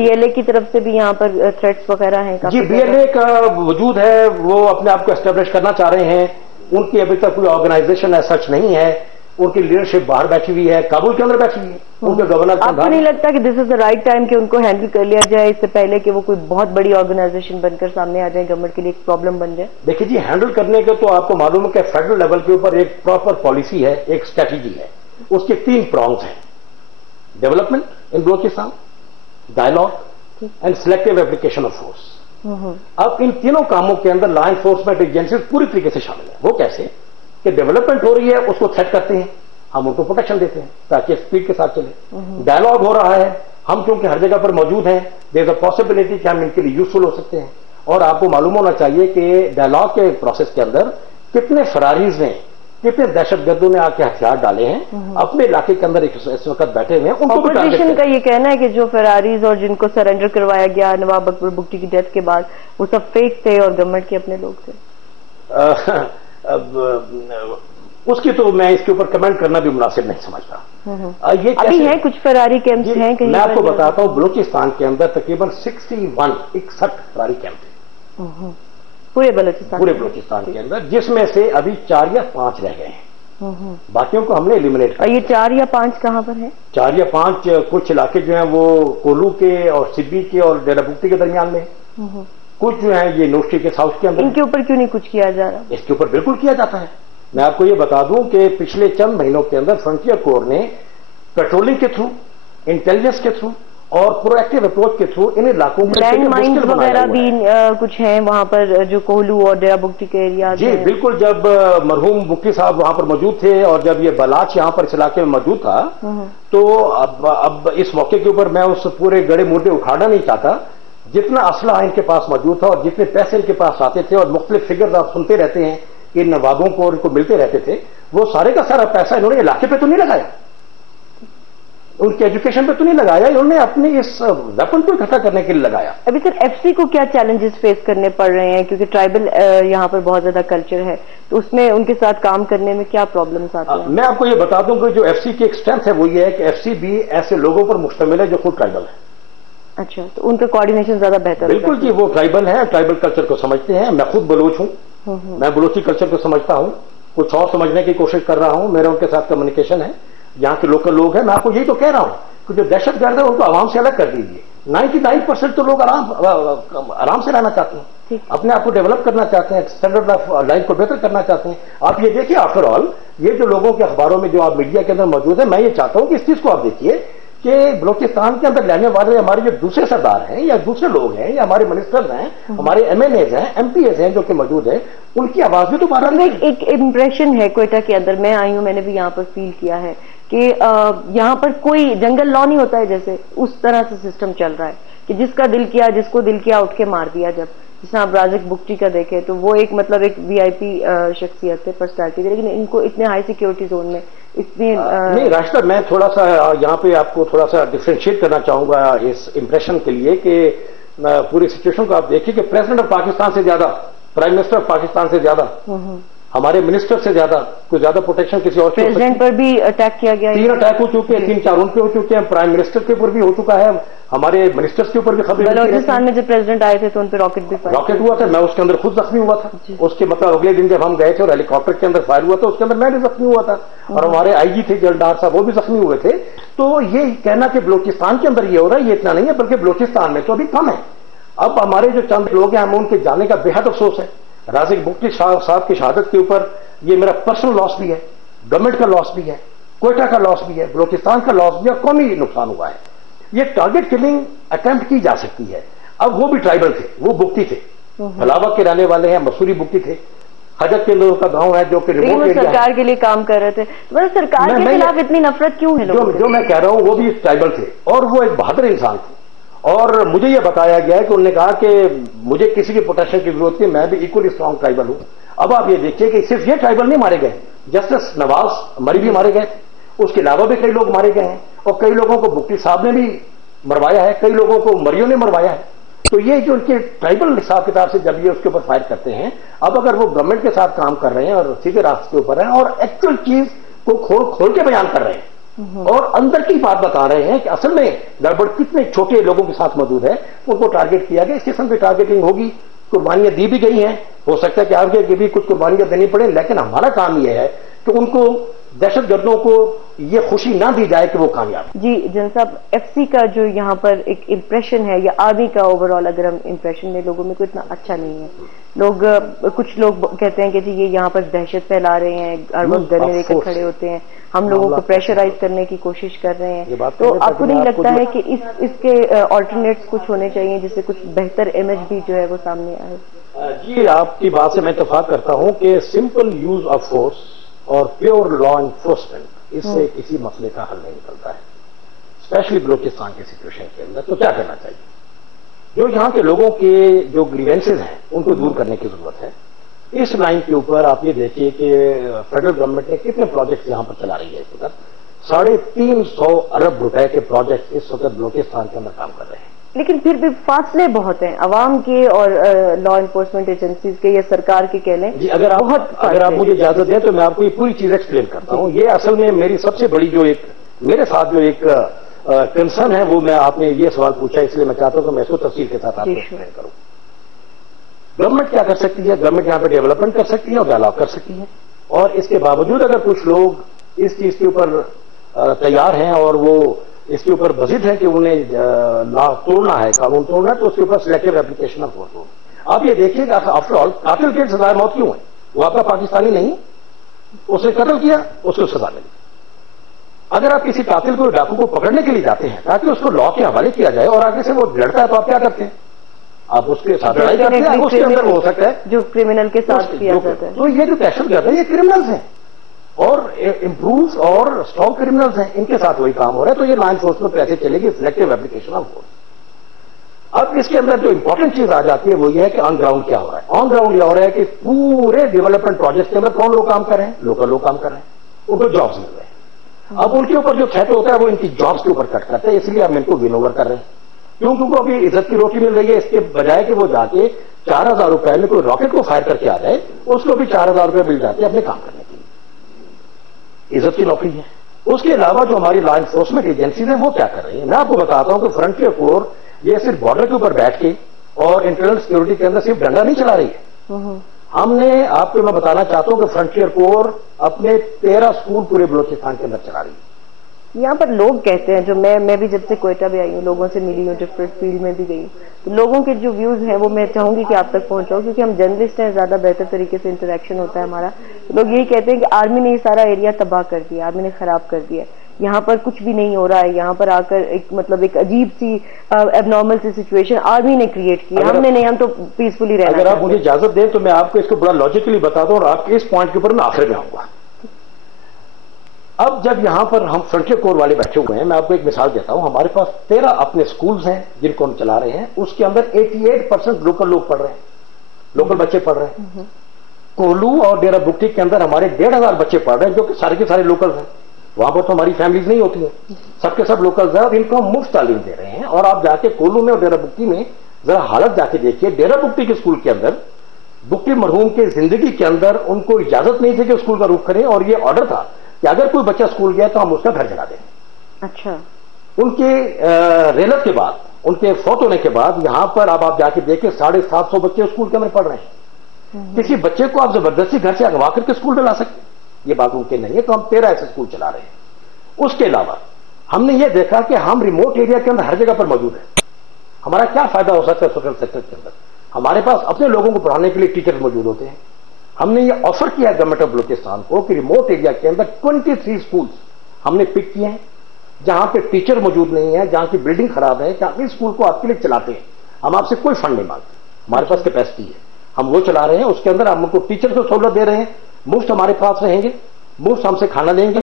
BLA की तरफ से भी यहाँ पर थ्रेट्स वगैरह हैं? जी, BLA का वजूद है, वो अपने आप को एस्टेब्लिश करना चाह रहे हैं। उनकी अभी तक कोई ऑर्गेनाइजेशन है सच नहीं है, उनकी लीडरशिप बाहर बैठी हुई है, काबुल के अंदर बैठी हुई है, उनके गवर्नर। आपको नहीं लगता कि this is the right time कि उनको हैंडल कर लिया जाए इससे पहले कि वो कोई बहुत बड़ी ऑर्गेनाइजेशन बनकर सामने आ जाए, गवर्नमेंट के लिए एक प्रॉब्लम बन जाए? देखिए जी, हैंडल करने के तो आपको मालूम है कि फेडरल लेवल के ऊपर एक प्रॉपर पॉलिसी है, एक स्ट्रेटेजी है, उसके 3 प्रॉन्ग्स हैं: development in Balochistan, dialogue and selective application of force. अब इन तीनों कामों के अंदर लॉ एनफोर्समेंट एजेंसीज पूरी तरीके से शामिल है। वो कैसे कि डेवलपमेंट हो रही है, उसको थ्रेट करते हैं, हम उनको प्रोटेक्शन देते हैं ताकि स्पीड के साथ चले। डायलॉग हो रहा है, हम क्योंकि हर जगह पर मौजूद हैं, देयर इज अ पॉसिबिलिटी कि हम इनके लिए यूजफुल हो सकते हैं। और आपको मालूम होना चाहिए कि डायलॉग के प्रोसेस के अंदर कितने फरारीज ने, कितने दहशतगर्दों ने आके हथियार डाले हैं, अपने इलाके के अंदर इस वक्त बैठे हुए हैं। उनको भी ऑपोजिशन का ये कहना है कि जो फरारीज और जिनको सरेंडर करवाया गया नवाब अकबर बुगटी की डेथ के बाद, वो सब फेक थे और गवर्नमेंट के अपने लोग थे। उसकी तो मैं इसके ऊपर कमेंट करना भी मुनासिब नहीं समझता। ये अभी है कुछ फरारी कैंप्स हैं कहीं? मैं आपको बताता हूँ, बलूचिस्तान के अंदर तकरीबन 61 फरारी कैंप थे पूरे बलूचिस्तान के अंदर, जिसमें से अभी 4 या 5 रह गए हैं। बाकियों को हमने एलिमिनेट कर। और ये 4 या 5 कहां पर है? 4 या 5 कुछ इलाके जो हैं वो कोलू के और सिब्बी के और डेरा बुगटी के दरमियान में, कुछ जो है ये नोस्टी के साउथ के अंदर। इनके ऊपर क्यों नहीं कुछ किया जा रहा? इसके ऊपर बिल्कुल किया जाता है। मैं आपको ये बता दूं कि पिछले चंद महीनों के अंदर फ्रंटियर कोर ने पेट्रोलिंग के थ्रू, इंटेलिजेंस के थ्रू और प्रोएक्टिव अप्रोच के थ्रू इन इलाकों में लैंड माइंस वगैरह भी कुछ हैं वहां पर जो कोहलू और डेरा बुगटी के एरिया? जी बिल्कुल। जब मरहूम बुगटी साहब वहां पर मौजूद थे और जब ये बलाच यहाँ पर इस इलाके में मौजूद था, तो अब इस मौके के ऊपर मैं उस पूरे गड़े मुर्दे उखाड़ना नहीं चाहता। जितना असला इनके पास मौजूद था और जितने पैसे इनके पास आते थे और मुख्तलिफ फिगर्स आप सुनते रहते हैं इन नवाबों को और इनको मिलते रहते थे, वो सारे का सारा पैसा इन्होंने इलाके पे तो नहीं लगाया, उनके एजुकेशन पे तो नहीं लगाया, इन्होंने अपने इस वेपन को इकट्ठा करने के लिए लगाया। अभी सर FC को क्या चैलेंजेस फेस करने पड़ रहे हैं, क्योंकि ट्राइबल यहाँ पर बहुत ज्यादा कल्चर है, तो उसमें उनके साथ काम करने में क्या प्रॉब्लम्स आती हैं? मैं आपको ये बता दूं कि जो FC की एक स्ट्रेंथ है वो ये है कि FC भी ऐसे लोगों पर मुश्तमिल है जो खुद ट्राइबल है। अच्छा, तो उनका कोऑर्डिनेशन ज्यादा बेहतर? बिल्कुल जी, वो ट्राइबल है, ट्राइबल कल्चर को समझते हैं। मैं खुद बलोच हूँ, मैं बलोची कल्चर को समझता हूँ, कुछ और समझने की कोशिश कर रहा हूँ, मेरा उनके साथ कम्युनिकेशन है, यहाँ के लोकल लोग हैं। मैं आपको यही तो कह रहा हूँ कि जो दहशतगर्द है उनको आवाम से अलग कर दीजिए। 99% तो लोग आराम से रहना चाहते हैं, अपने आप को डेवलप करना चाहते हैं, स्टैंडर्ड ऑफ लाइफ को बेहतर करना चाहते हैं। आप ये देखिए, आफ्टर ऑल ये जो लोगों के अखबारों में जो आप मीडिया के अंदर मौजूद है, मैं ये चाहता हूँ कि इस चीज को आप देखिए कि बलूचिस्तान के अंदर रहने वाले हमारे जो दूसरे सरदार हैं या दूसरे लोग हैं या हमारे मिनिस्टर हैं, हमारे MNAs हैं, MPs हैं जो कि मौजूद है, उनकी आवाज भी तो बाहर नहीं। एक इम्प्रेशन है क्वेटा के अंदर, मैं आई हूँ, मैंने भी यहाँ पर फील किया है कि यहाँ पर कोई जंगल लॉ नहीं होता है, जैसे उस तरह से सिस्टम चल रहा है कि जिसका दिल किया, जिसको दिल किया उठ के मार दिया। जब जिस आप राजिक बुगटी का देखें तो वो एक मतलब एक VIP शख्सियत है, पर्सनैलिटी, लेकिन इनको इतने हाई सिक्योरिटी जोन में इतनी नहीं। राष्ट्र, मैं थोड़ा सा यहाँ पे आपको थोड़ा सा डिफ्रेंशिएट करना चाहूंगा इस इंप्रेशन के लिए कि पूरी सिचुएशन को आप देखिए कि प्रेसिडेंट ऑफ पाकिस्तान से ज्यादा, प्राइम मिनिस्टर ऑफ पाकिस्तान से ज्यादा, हमारे मिनिस्टर से ज्यादा कोई ज्यादा प्रोटेक्शन किसी और प्रेसिडेंट पर भी अटैक किया गया? 3 अटैक हो चुके हैं, 3-4 उन पे हो चुके हैं, प्राइम मिनिस्टर के ऊपर भी हो चुका है, हमारे मिनिस्टर्स के ऊपर भी खबर। बलूचिस्तान में जब प्रेसिडेंट आए थे तो उन पर रॉकेट हुआ था, मैं उसके अंदर खुद जख्मी हुआ था। उसके मतलब अगले दिन जब हम गए थे और हेलीकॉप्टर के अंदर फायर हुआ था, उसके अंदर मैं भी जख्मी हुआ था और हमारे IG थे जलडार साहब, वो भी जख्मी हुए थे। तो ये कहना कि बलूचिस्तान के अंदर ये हो रहा है, ये इतना नहीं है, बल्कि बलूचिस्तान में तो अभी कम है। अब हमारे जो चंद लोग हैं, हमें उनके जाने का बेहद अफसोस है। राजिक बुगटी साहब की शहादत के ऊपर ये मेरा पर्सनल लॉस भी है, गवर्नमेंट का लॉस भी है, क्वेटा का लॉस भी है, बलूचिस्तान का लॉस भी है, कौमी नुकसान हुआ है। ये टारगेट किलिंग अटेम्प्ट की जा सकती है। अब वो भी ट्राइबल थे, वो बुगटी थे, फलावा के रहने वाले हैं, मसूरी बुगटी थे, हजरत के लोगों का गांव है जो कि रिमोट एरिया सरकार के लिए काम कर रहे थे। तो सरकार के खिलाफ इतनी नफरत क्यों है लोगों को? जो मैं कह रहा हूं वो भी ट्राइबल थे और वो एक बहादुर इंसान थे। और मुझे ये बताया गया है कि उन्होंने कहा कि मुझे किसी की प्रोटेक्शन की जरूरत नहीं, मैं भी इक्वली स्ट्रॉन्ग ट्राइबल हूं। अब आप ये देखिए कि सिर्फ ये ट्राइबल नहीं मारे गए, जस्टिस नवाज मरी भी मारे गए, उसके अलावा भी कई लोग मारे गए हैं और कई लोगों को बुगटी साहब ने भी मरवाया है, कई लोगों को मरियों ने मरवाया है। तो ये जो उनके ट्राइबल हिसाब किताब से जब ये उसके ऊपर फायर करते हैं, अब अगर वो गवर्नमेंट के साथ काम कर रहे हैं और सीधे रास्ते के ऊपर हैं और एक्चुअल चीज को खोल के बयान कर रहे हैं और अंदर की बात बता रहे हैं कि असल में गड़बड़ कितने छोटे लोगों के साथ मौजूद है, उनको टारगेट किया गया। इस किस्म की टारगेटिंग होगी, कुर्बानियां दी भी गई हैं, हो सकता है कि आगे भी कुछ कुर्बानियां देनी पड़े, लेकिन हमारा काम यह है कि उनको दहशतगर्दों को ये खुशी ना दी जाए कि वो कामयाब। जी जन साहब, एफसी का जो यहाँ पर एक इम्प्रेशन है या आर्मी का ओवरऑल अगर हम इम्प्रेशन में लोगों में को इतना अच्छा नहीं है। लोग कुछ लोग कहते हैं कि जी ये यहाँ पर दहशत फैला रहे हैं, हर वक्त गन लेकर खड़े होते हैं, हम लोगों को प्रेशराइज करने की कोशिश कर रहे हैं। तो आपको नहीं लगता है कि इसके ऑल्टरनेट्स कुछ होने चाहिए जिससे कुछ बेहतर इमेज भी जो है वो सामने आए? जी आपकी बात से मैं इत्तेफाक करता हूं कि सिंपल यूज ऑफ फोर्स और प्योर लॉ एनफोर्समेंट इससे किसी मसले का हल नहीं निकलता है, स्पेशली बलूचिस्तान की सिचुएशन के अंदर। तो क्या करना चाहिए? जो यहाँ के लोगों के जो ग्रीवेंसेज हैं उनको दूर करने की जरूरत है। इस लाइन के ऊपर आप ये देखिए कि फेडरल गवर्नमेंट ने कितने प्रोजेक्ट्स यहाँ पर चला रही है। इस वक्त 350 अरब रुपए के प्रोजेक्ट इस वक्त बलूचिस्तान के अंदर काम कर रहे हैं। लेकिन फिर भी फासले बहुत हैं अवाम के और लॉ एनफोर्समेंट एजेंसीज के या सरकार के कह लें। जी अगर आप मुझे इजाजत दें तो मैं आपको ये पूरी चीज एक्सप्लेन करता हूँ। ये असल में मेरी सबसे बड़ी जो एक मेरे साथ जो एक कंसर्न है वो मैं आपने ये सवाल पूछा इसलिए मैं चाहता हूँ कि मैं इसको तफसील के साथ आपको एक्सप्लेन करूँ। गवर्नमेंट क्या कर सकती है? गवर्नमेंट यहाँ पे डेवलपमेंट कर सकती है और डायलॉग कर सकती है, और इसके बावजूद अगर कुछ लोग इस चीज के ऊपर तैयार हैं और वो इसके ऊपर बजिद है कि उन्हें तोड़ना है, कानून तोड़ना है, तो उसके ऊपर सिलेक्टिव एप्लीकेशन ऑफ फोर्स हो। आप ये देखिएगा आफ्टर ऑल कातिल के सजाए मौत क्यों है? वो आपका पाकिस्तानी नहीं, उसने कत्ल किया, उसको सजा मिली। अगर आप किसी कातिल को डाकू को पकड़ने के लिए जाते हैं ताकि उसको लॉ के हवाले किया जाए और आगे से वो लड़ता है तो आप क्या करते हैं? आप उसके साथ लड़ाई करते हैं, उसके अंदर हो सकता है जो क्रिमिनल के साथ किया जाता है। तो ये जो दहशत गर्द है ये क्रिमिनल्स हैं और इम्प्रूव और स्ट्रॉन्ग क्रिमिनल्स हैं, इनके साथ वही काम हो रहा है। तो ये लॉ एनफोर्समेंट कैसे चलेगी? Selective application of force. अब इसके अंदर जो इंपॉर्टेंट चीज आ जाती है वो ये है कि ऑन ग्राउंड क्या हो रहा है। ऑन ग्राउंड ये हो रहा है कि पूरे डेवलपमेंट प्रोजेक्ट के अंदर कौन लोग काम कर रहे हैं? लोकल लोग काम कर रहे हैं, उनको जॉब्स मिल रहे हैं। अब उनके ऊपर जो थ्रेट होता है वो इनकी जॉब्स के ऊपर कट करते हैं, इसलिए हम इनको विन ओवर कर रहे हैं। क्यों? क्योंकि अभी इज्जत की रोटी मिल रही है। इसके बजाय कि वो जाके 4000 रुपए में कोई रॉकेट को फायर करके आ जाए, उसको भी 4000 रुपए मिल जाते हैं अपने काम करने के लिए। इज्जत की नौकरी है। उसके अलावा जो हमारी लॉ एनफोर्समेंट एजेंसीज हैं वो क्या कर रही है? मैं आपको बताता हूं कि फ्रंटियर कोर ये सिर्फ बॉर्डर के ऊपर बैठ के और इंटरनल सिक्योरिटी के अंदर सिर्फ डंडा नहीं चला रही है। हमने आपको मैं बताना चाहता हूं कि फ्रंटियर कोर अपने 13 स्कूल पूरे बलूचिस्तान के अंदर चला रही है। यहाँ पर लोग कहते हैं, जो मैं भी जब से क्वेटा भी आई हूँ, लोगों से मिली हूँ, डिफरेंट फील्ड में भी गई हूँ, तो लोगों के जो व्यूज हैं वो मैं चाहूंगी कि आप तक पहुंचाओ, क्योंकि हम जर्नलिस्ट हैं, ज्यादा बेहतर तरीके से इंटरेक्शन होता है हमारा। तो लोग यही कहते हैं कि आर्मी ने ये सारा एरिया तबाह कर दिया, आर्मी ने खराब कर दिया, यहाँ पर कुछ भी नहीं हो रहा है, यहाँ पर आकर एक अजीब सी एबनॉर्मल सी सिचुएशन आर्मी ने क्रिएट की, हमने नहीं, हम तो पीसफुली रहना। अगर आप मुझे इजाजत दें तो मैं आपको इसको बड़ा लॉजिकली बता दूं और आपके इस पॉइंट के ऊपर मैं आखिर में आऊंगा। अब जब यहां पर हम फ्रंटियर कोर वाले बैठे हुए हैं, मैं आपको एक मिसाल देता हूं। हमारे पास 13 अपने स्कूल्स हैं जिनको हम चला रहे हैं, उसके अंदर 88% लोकल लोग पढ़ रहे हैं, लोकल बच्चे पढ़ रहे हैं। कोलू और डेरा बुक्टी के अंदर हमारे 1500 बच्चे पढ़ रहे हैं जो कि सारे के सारे लोकल हैं। वहां पर तो हमारी फैमिलीज नहीं होती हैं, सबके सब लोकल्स हैं और इनको हम मुफ्त तालीम दे रहे हैं। और आप जाके कोलू में और डेरा बुक्टी में जरा हालत जाके देखिए। डेरा बुक्टी के स्कूल के अंदर बुक्टी मरहूम के जिंदगी के अंदर उनको इजाजत नहीं थी कि स्कूल का रुख करें, और ये ऑर्डर था कि अगर कोई बच्चा स्कूल गया तो हम उसका घर जला दें। अच्छा। उनके रेलत के बाद, उनके फौत होने के बाद यहां पर अब आप जाके देखिए 750 बच्चे स्कूल के अंदर पढ़ रहे हैं। किसी बच्चे को आप जबरदस्ती घर से अगवा करके स्कूल डला सकते, ये बात मुमकिन नहीं है। तो हम 13 ऐसे स्कूल चला रहे हैं। उसके अलावा हमने ये देखा कि हम रिमोट एरिया के अंदर हर जगह पर मौजूद है। हमारा क्या फायदा हो सकता है सोशल सेक्टर के अंदर? हमारे पास अपने लोगों को पढ़ाने के लिए टीचर्स मौजूद होते हैं। हमने ये ऑफर किया गवर्नमेंट ऑफ बलूचिस्तान को कि रिमोट एरिया के अंदर 23 स्कूल्स हमने पिक किए हैं जहां पे टीचर मौजूद नहीं है, जहां की बिल्डिंग खराब है, कि इस स्कूल को आपके लिए चलाते हैं। हम आपसे कोई फंड नहीं मांगते, हमारे पास कैपेसिटी है, हम वो चला रहे हैं। उसके अंदर हम उनको टीचर को सहूलत दे रहे हैं, मुफ्त हमारे पास रहेंगे, मुफ्त हमसे खाना देंगे।